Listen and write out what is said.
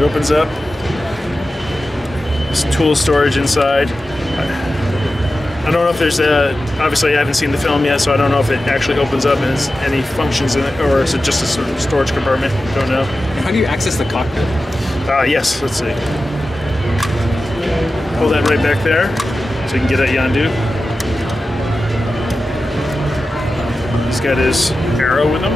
It opens up. There's tool storage inside. I don't know if there's obviously I haven't seen the film yet, so I don't know if it actually opens up and has any functions in it, or is it just a sort of storage compartment? Don't know. How do you access the cockpit? Yes, let's see. Pull that right back there so you can get at Yondu. He's got his arrow with him.